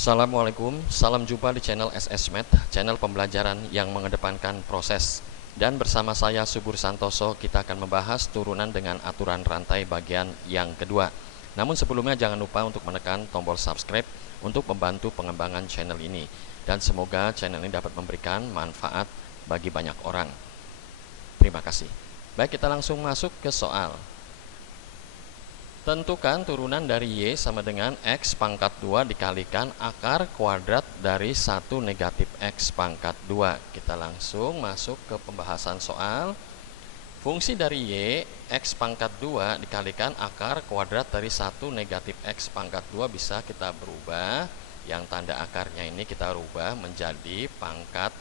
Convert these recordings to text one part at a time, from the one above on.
Assalamualaikum, salam jumpa di channel SSMath, channel pembelajaran yang mengedepankan proses. Dan bersama saya Subur Santoso, kita akan membahas turunan dengan aturan rantai bagian yang kedua. Namun sebelumnya jangan lupa untuk menekan tombol subscribe untuk membantu pengembangan channel ini. Dan semoga channel ini dapat memberikan manfaat bagi banyak orang. Terima kasih. Baik, kita langsung masuk ke soal. Tentukan turunan dari Y sama dengan X pangkat 2 dikalikan akar kuadrat dari 1 negatif X pangkat 2. Kita langsung masuk ke pembahasan soal. Fungsi dari Y, X pangkat 2 dikalikan akar kuadrat dari 1 negatif X pangkat 2 bisa kita berubah. Yang tanda akarnya ini kita rubah menjadi pangkat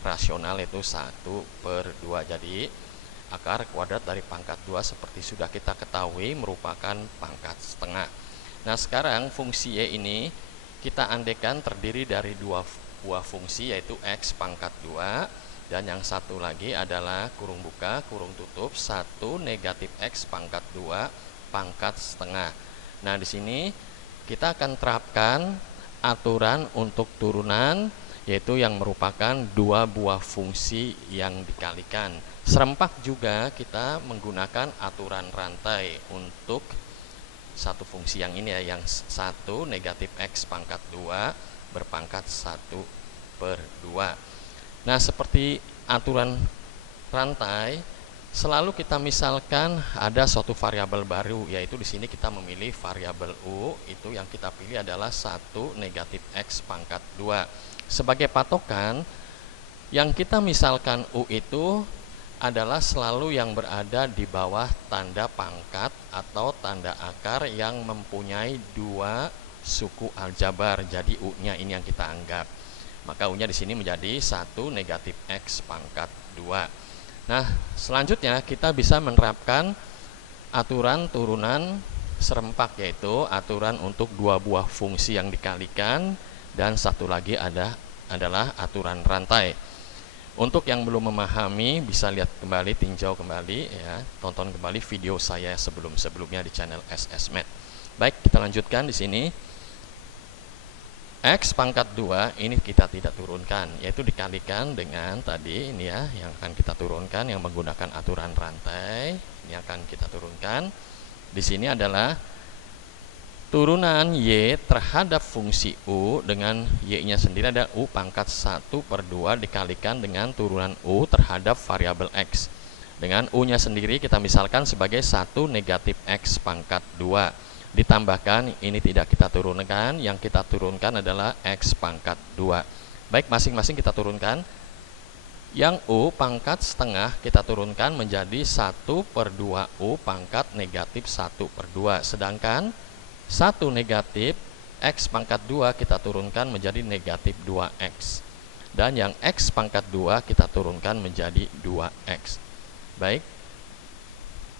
rasional, yaitu 1/2. Jadi akar kuadrat dari pangkat 2 seperti sudah kita ketahui merupakan pangkat setengah. Nah, sekarang fungsi Y ini kita andaikan terdiri dari dua buah fungsi, yaitu X pangkat 2 dan yang satu lagi adalah kurung buka kurung tutup 1 negatif X pangkat 2 pangkat setengah. Nah, di sini kita akan terapkan aturan untuk turunan, yaitu yang merupakan dua buah fungsi yang dikalikan. Serempak juga kita menggunakan aturan rantai untuk satu fungsi yang ini ya, yang 1 negatif X pangkat 2 berpangkat 1/2. Nah, seperti aturan rantai, selalu kita misalkan ada suatu variabel baru, yaitu di sini kita memilih variabel U. Itu yang kita pilih adalah 1 negatif X pangkat 2. Sebagai patokan, yang kita misalkan U itu adalah selalu yang berada di bawah tanda pangkat atau tanda akar yang mempunyai dua suku aljabar. Jadi U-nya ini yang kita anggap. Maka U-nya di sini menjadi 1 negatif X pangkat 2. Nah, selanjutnya kita bisa menerapkan aturan turunan serempak, yaitu aturan untuk dua buah fungsi yang dikalikan, dan satu lagi adalah aturan rantai. Untuk yang belum memahami bisa lihat kembali, tinjau kembali ya, tonton kembali video saya sebelumnya di channel SSMath. Baik, kita lanjutkan di sini. X pangkat 2 ini kita tidak turunkan, yaitu dikalikan dengan tadi ini ya, yang akan kita turunkan yang menggunakan aturan rantai. Ini akan kita turunkan. Di sini adalah turunan Y terhadap fungsi U dengan Y-nya sendiri ada U pangkat 1/2 dikalikan dengan turunan U terhadap variabel X. Dengan U-nya sendiri kita misalkan sebagai 1 negatif X pangkat 2. Ditambahkan ini tidak kita turunkan, yang kita turunkan adalah X pangkat 2. Baik, masing-masing kita turunkan. Yang U pangkat setengah kita turunkan menjadi 1/2 U pangkat negatif 1/2. Sedangkan 1 negatif X pangkat 2 kita turunkan menjadi negatif 2X. Dan yang X pangkat 2 kita turunkan menjadi 2X. Baik,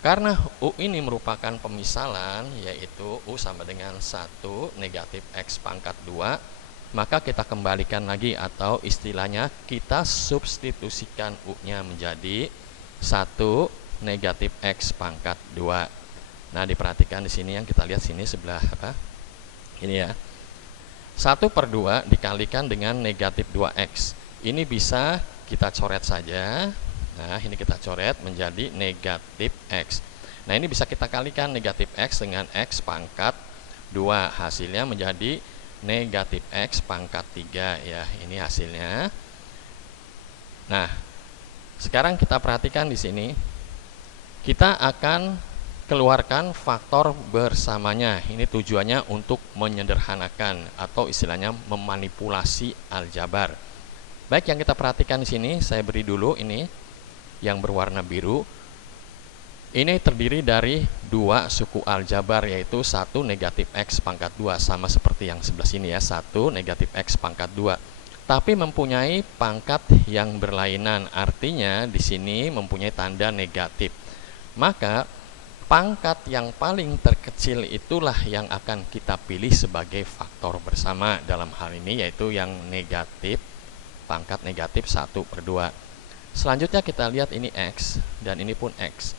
karena U ini merupakan pemisalan, yaitu U sama dengan 1 negatif X pangkat 2, maka kita kembalikan lagi, atau istilahnya kita substitusikan U-nya menjadi 1 negatif X pangkat 2. Nah, diperhatikan di sini yang kita lihat sini sebelah apa? Ini ya. 1/2 dikalikan dengan negatif 2X. Ini bisa kita coret saja. Nah, ini kita coret menjadi negatif X. Nah, ini bisa kita kalikan negatif X dengan X pangkat 2. Hasilnya menjadi negatif X pangkat 3 ya. Ini hasilnya. Nah, sekarang kita perhatikan di sini. Kita akan keluarkan faktor bersamanya. Ini tujuannya untuk menyederhanakan atau istilahnya memanipulasi aljabar. Baik, yang kita perhatikan di sini, saya beri dulu ini yang berwarna biru. Ini terdiri dari dua suku aljabar, yaitu 1 negatif X pangkat 2, sama seperti yang sebelah sini ya, 1 negatif X pangkat 2. Tapi mempunyai pangkat yang berlainan, artinya di sini mempunyai tanda negatif. Maka pangkat yang paling terkecil itulah yang akan kita pilih sebagai faktor bersama dalam hal ini, yaitu yang negatif, pangkat negatif 1/2. Selanjutnya kita lihat ini X dan ini pun X.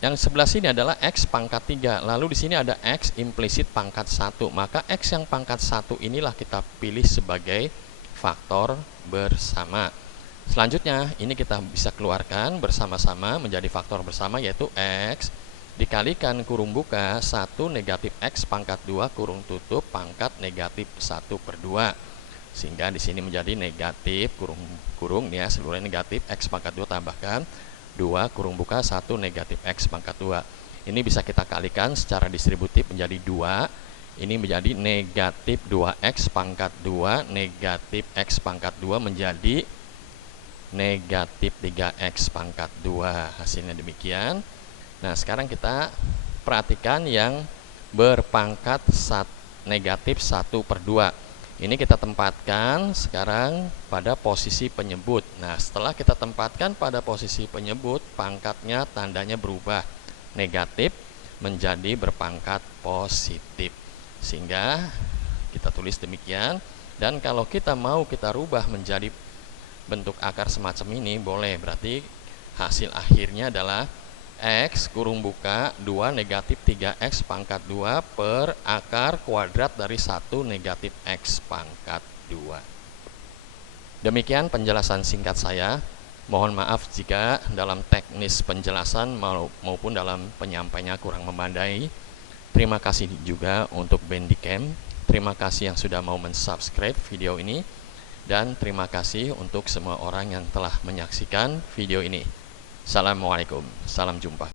Yang sebelah sini adalah X pangkat 3. Lalu di sini ada X implisit pangkat 1. Maka X yang pangkat 1 inilah kita pilih sebagai faktor bersama. Selanjutnya, ini kita bisa keluarkan bersama-sama menjadi faktor bersama, yaitu X dikalikan kurung buka 1 negatif X pangkat 2 kurung tutup pangkat negatif 1/2. Sehingga di sini menjadi negatif kurung ya, seluruhnya negatif X pangkat 2 tambahkan 2 kurung buka 1 negatif X pangkat 2. Ini bisa kita kalikan secara distributif menjadi 2. Ini menjadi negatif 2X pangkat 2 negatif X pangkat 2 menjadi negatif 3X pangkat 2. Hasilnya demikian. Nah, sekarang kita perhatikan yang berpangkat negatif 1/2. Ini kita tempatkan sekarang pada posisi penyebut. Nah, setelah kita tempatkan pada posisi penyebut, pangkatnya tandanya berubah. Negatif menjadi berpangkat positif. Sehingga kita tulis demikian. Dan kalau kita mau kita rubah menjadi bentuk akar semacam ini, boleh. Berarti hasil akhirnya adalah X kurung buka 2 negatif 3X pangkat 2 per akar kuadrat dari 1 negatif X pangkat 2. Demikian penjelasan singkat saya. Mohon maaf jika dalam teknis penjelasan maupun dalam penyampaiannya kurang memadai. Terima kasih juga untuk Bandicam. Terima kasih yang sudah mau mensubscribe video ini. Dan terima kasih untuk semua orang yang telah menyaksikan video ini. Assalamualaikum, salam jumpa.